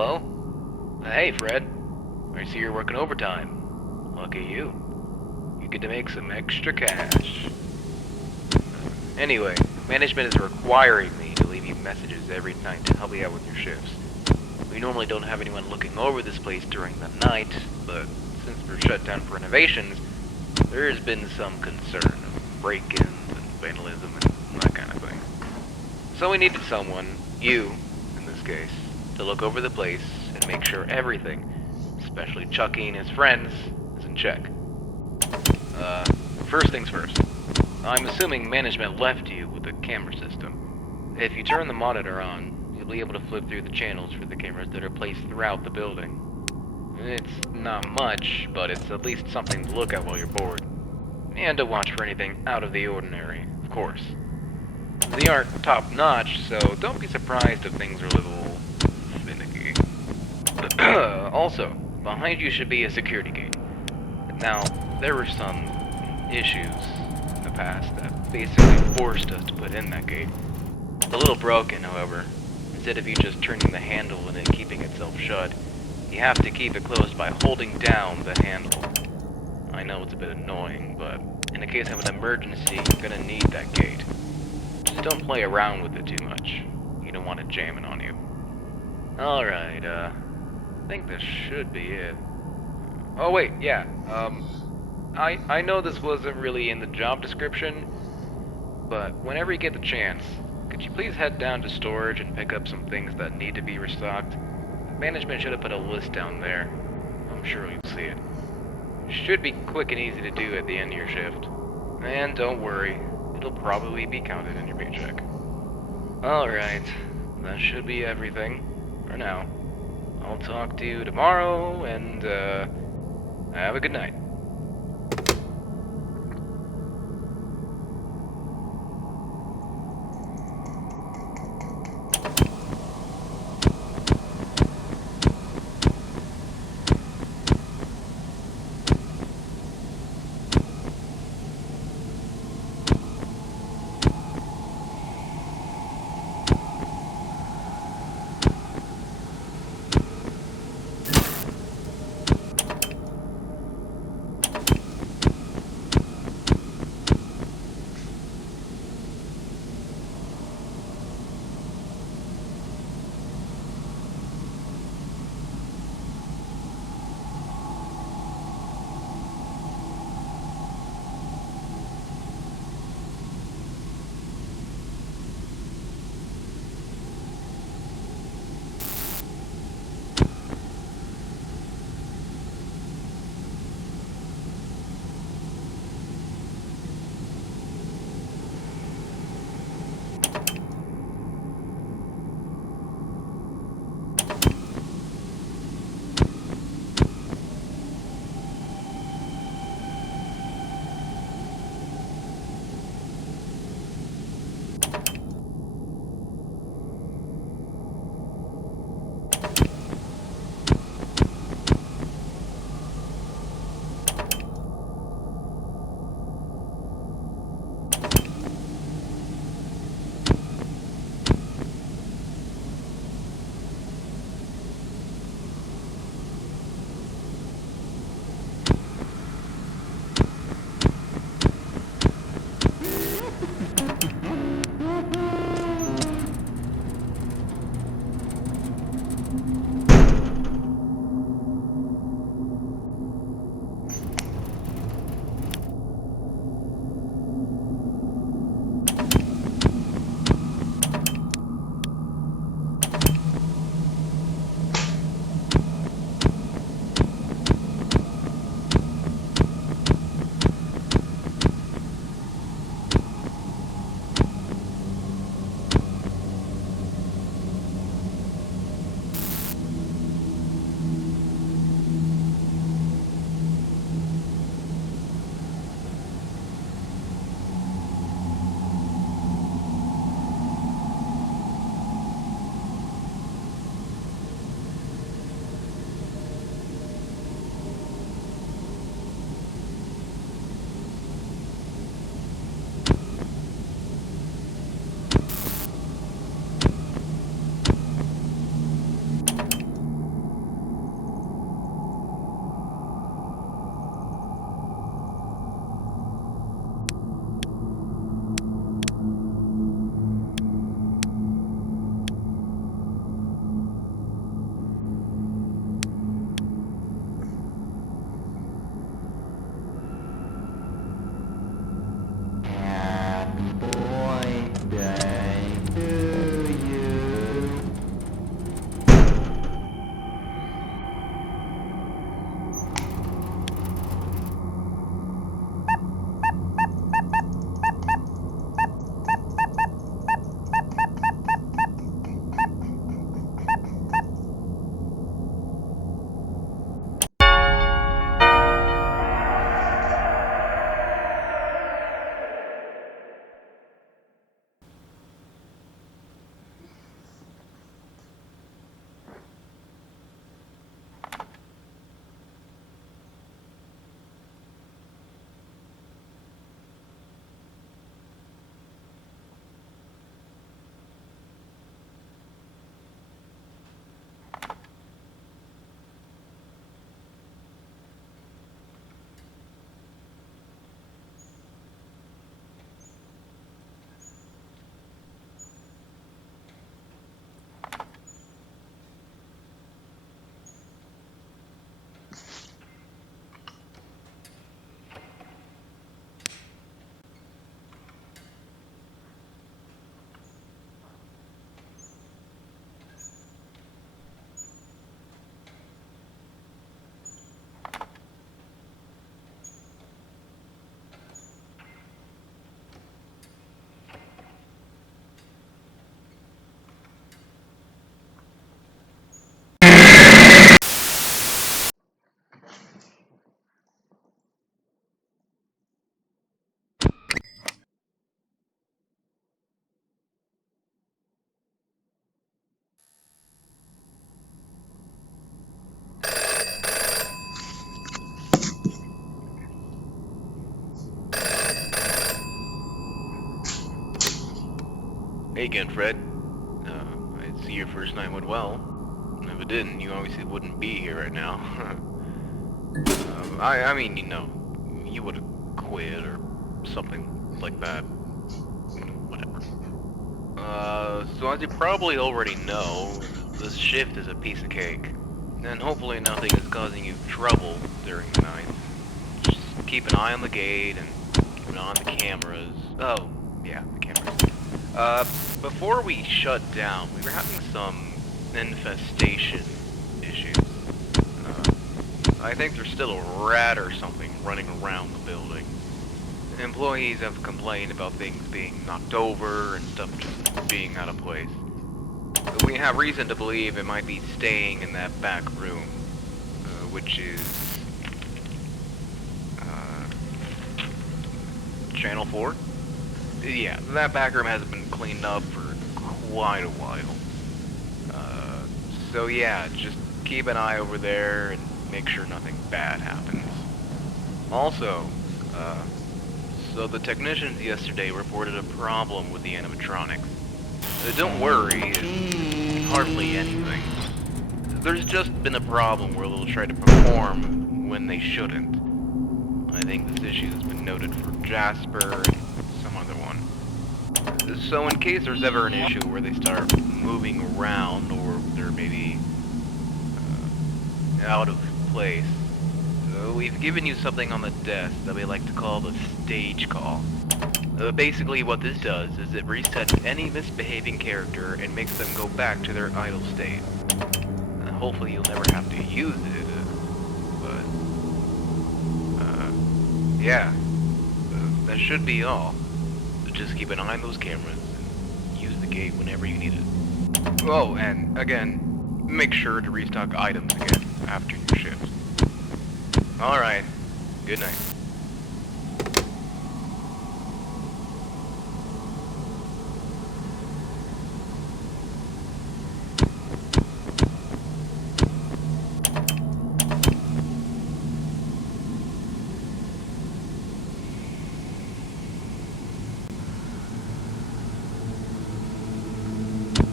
Hello? Hey, Fred. I see you're working overtime. Lucky you. You get to make some extra cash. Anyway, management is requiring me to leave you messages every night to help you out with your shifts. We normally don't have anyone looking over this place during the night, but since we're shut down for renovations, there has been some concern of break-ins and vandalism and that kind of thing. So we needed someone, you in this case, to look over the place and make sure everything, especially Chucky and his friends, is in check. First things first. I'm assuming management left you with the camera system. If you turn the monitor on, you'll be able to flip through the channels for the cameras that are placed throughout the building. It's not much, but it's at least something to look at while you're bored. And to watch for anything out of the ordinary, of course. They aren't top-notch, so don't be surprised if things are a little finicky. Also, behind you should be a security gate. Now, there were some issues in the past that basically forced us to put in that gate. It's a little broken, however. Instead of you just turning the handle and it keeping itself shut, you have to keep it closed by holding down the handle. I know it's a bit annoying, but in the case of an emergency, you're gonna need that gate. Just don't play around with it too much. You don't want it jamming on you. Alright, I think this should be it. Oh wait, yeah, I know this wasn't really in the job description, but whenever you get the chance, could you please head down to storage and pick up some things that need to be restocked? Management should have put a list down there. I'm sure you'll see it. Should be quick and easy to do at the end of your shift. And don't worry, it'll probably be counted in your paycheck. Alright, that should be everything for now. I'll talk to you tomorrow, and have a good night. Hey again, Fred. I see your first night went well. If it didn't, you obviously wouldn't be here right now. I mean, you know, you would have quit or something like that. Whatever. So as you probably already know, this shift is a piece of cake. And hopefully nothing is causing you trouble during the night. Just keep an eye on the gate and keep an eye on the cameras. Oh, yeah, the cameras. Before we shut down, we were having some infestation issues. I think there's still a rat or something running around the building. Employees have complained about things being knocked over and stuff just being out of place. We have reason to believe it might be staying in that back room, which is Channel 4? Yeah, that back room hasn't been cleaned up for quite a while. So yeah, just keep an eye over there and make sure nothing bad happens. Also, so the technicians yesterday reported a problem with the animatronics. Don't worry, it's hardly anything. There's just been a problem where they'll try to perform when they shouldn't. I think this issue has been noted for Jasper and some other one. So in case there's ever an issue where they start moving around or they're maybe out of place, we've given you something on the desk that we like to call the stage call. Basically what this does is it resets any misbehaving character and makes them go back to their idle state. Hopefully you'll never have to use it, yeah, that should be all. So just keep an eye on those cameras and use the gate whenever you need it. Oh, and again, make sure to restock items again after your shift. Alright, good night.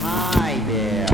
Hi there.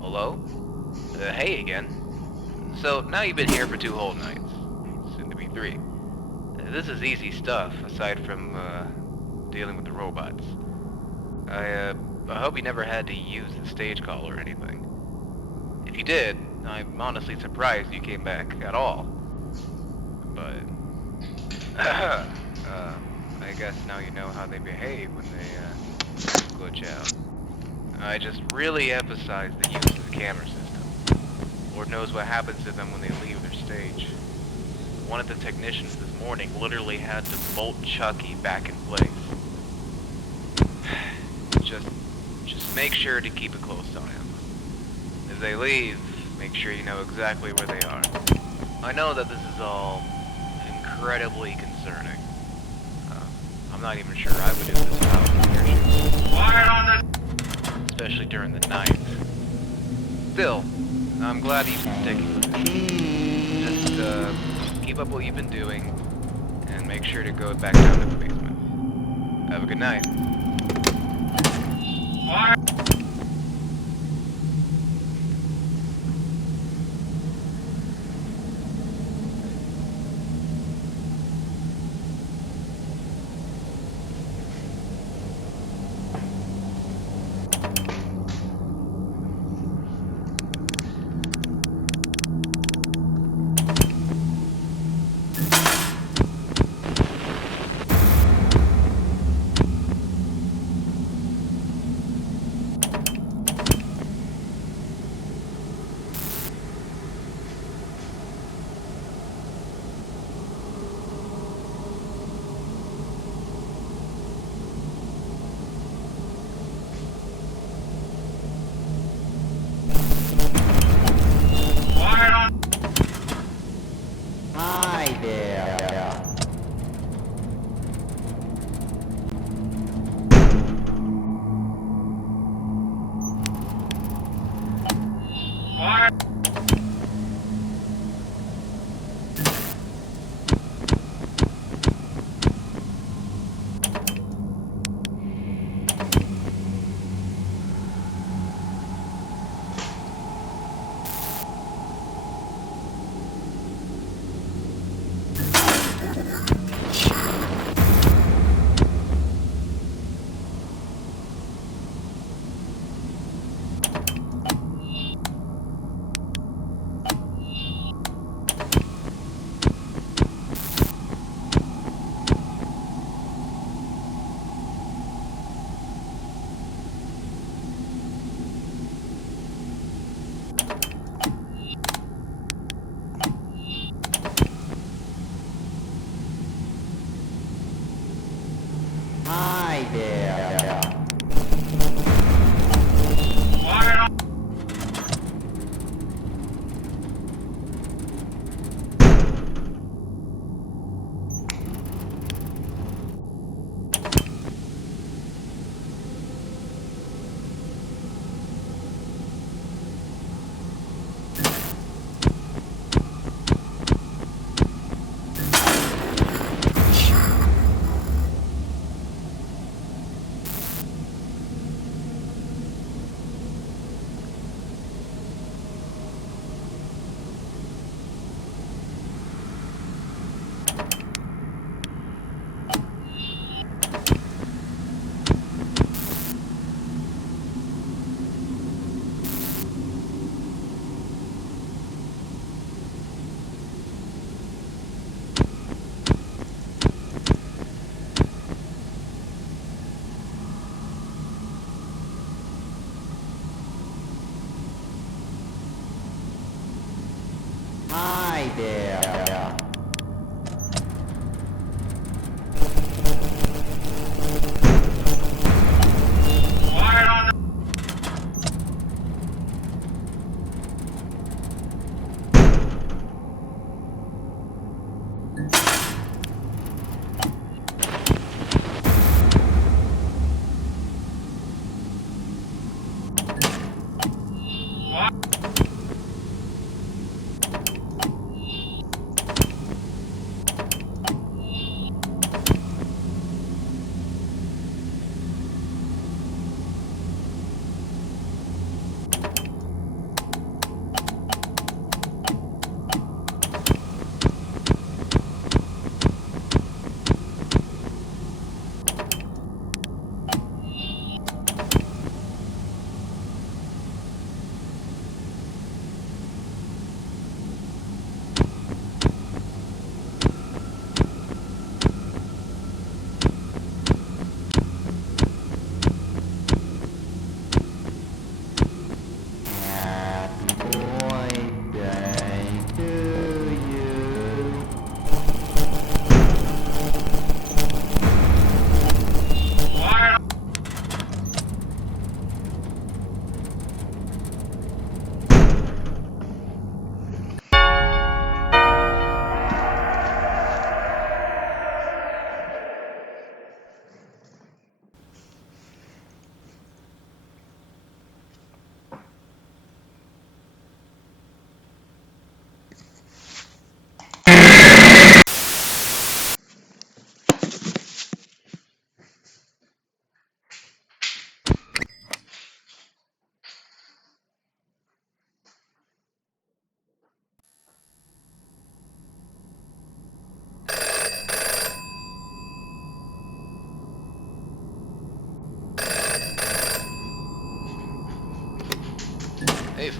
Hello? Hey again. So, now you've been here for 2 whole nights. Soon to be 3. This is easy stuff, aside from, dealing with the robots. I hope you never had to use the stage call or anything. If you did, I'm honestly surprised you came back at all. But, I guess now you know how they behave when they, glitch out. I just really emphasize the use of the camera system. Lord knows what happens to them when they leave their stage. One of the technicians this morning literally had to bolt Chucky back in place. Just make sure to keep a close eye on them. If they leave, make sure you know exactly where they are. I know that this is all incredibly concerning. I'm not even sure I would do this if I was in your shoes. Quiet on this! Especially during the night. Still, I'm glad you've been sticking with it. Just, keep up what you've been doing, and make sure to go back down to the basement. Have a good night.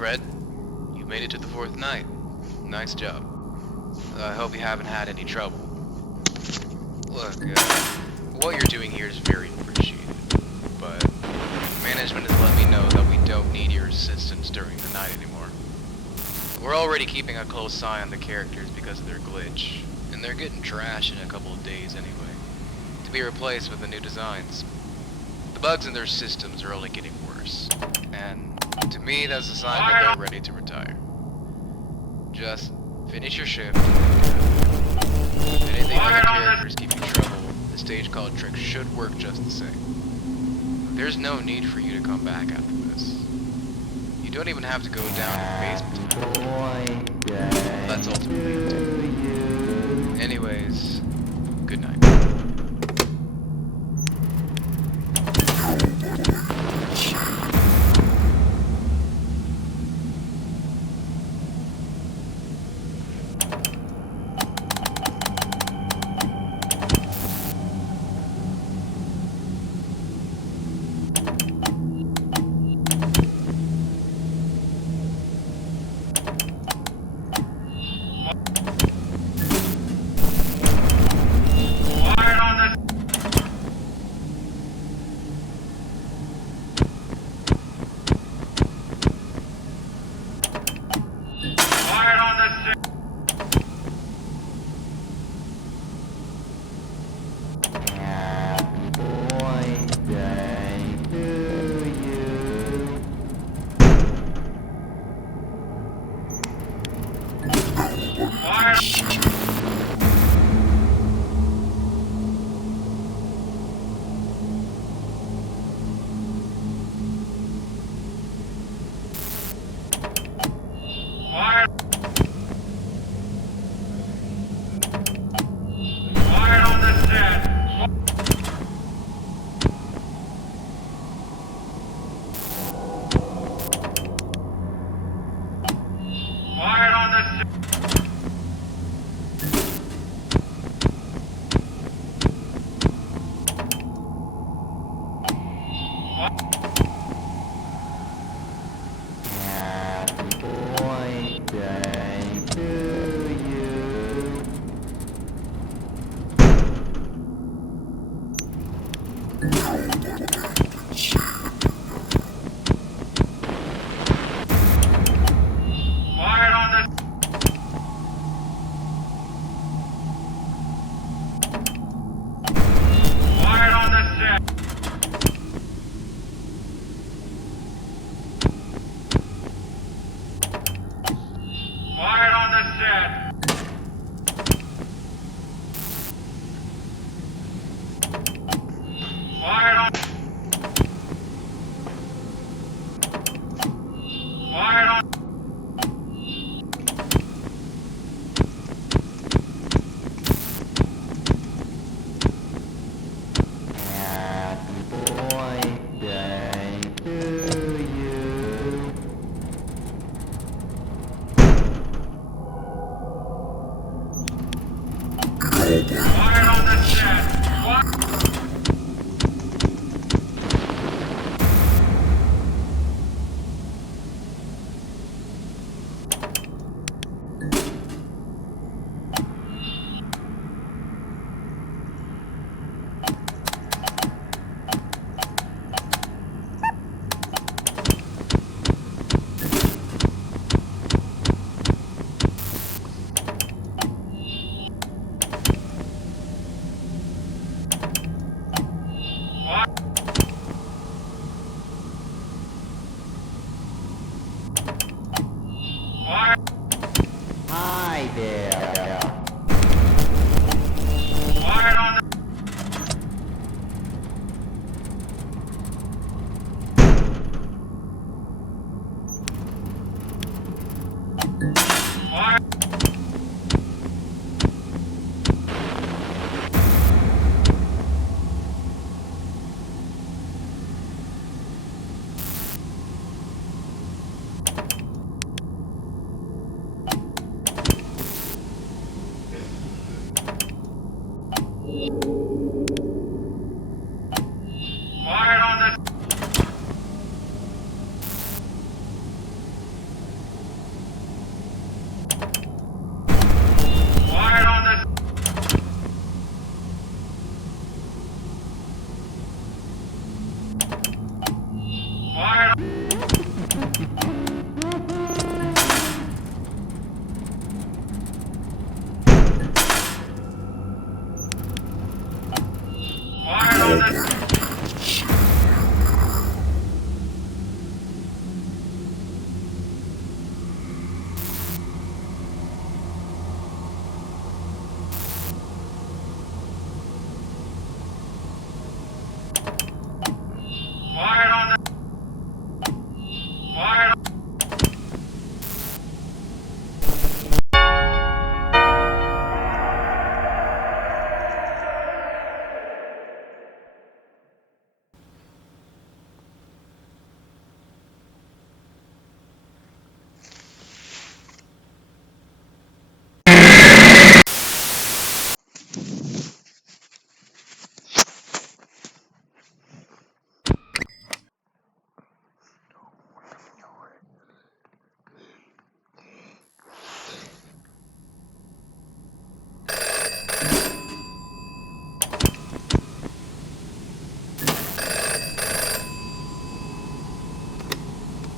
Fred, you made it to the 4th night. Nice job. I hope you haven't had any trouble. Look, what you're doing here is very appreciated, but management has let me know that we don't need your assistance during the night anymore. We're already keeping a close eye on the characters because of their glitch, and they're getting trash in a couple of days anyway, to be replaced with the new designs. The bugs in their systems are only getting worse, and to me that's a sign that they're ready to retire. Just finish your shift and then get out. If anything on the characters give you trouble, the stage called trick should work just the same. There's no need for you to come back after this. You don't even have to go down to the basement. That's ultimately up to you. Anyways, good night.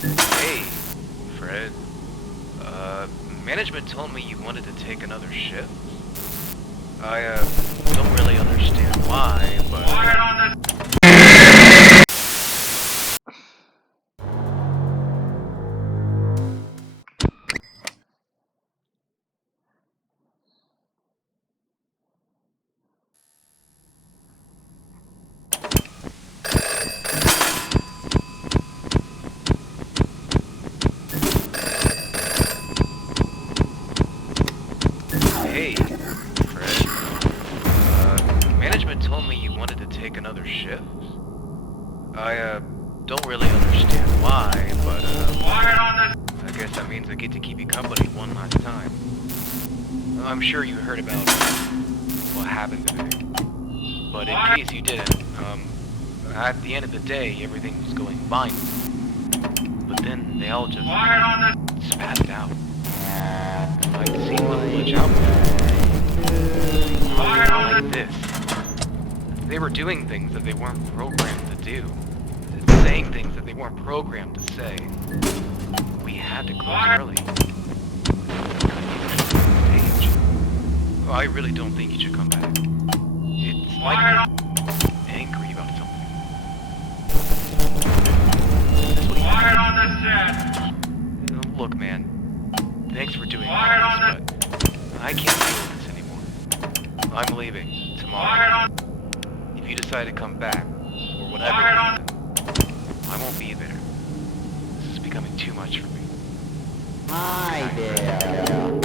Hey, Fred. Management told me you wanted to take another shift. I, don't really understand why, but... Hey, Fred. Management told me you wanted to take another shift. I, don't really understand why, but, I guess that means I get to keep you company one last time. I'm sure you heard about what happened today. But in case you didn't, at the end of the day, everything was going fine. But then they all just spazzed out. Like seemed to glitch out. Not like this. They were doing things that they weren't programmed to do. Saying things that they weren't programmed to say. We had to close early. Stage. Oh, I really don't think you should come back. It's like you're angry about something. That's what you Look, man. Thanks for doing all this, but I can't deal with this anymore. I'm leaving tomorrow. If you decide to come back, or whatever reason, I won't be there. This is becoming too much for me. Hi there.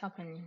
What's happening?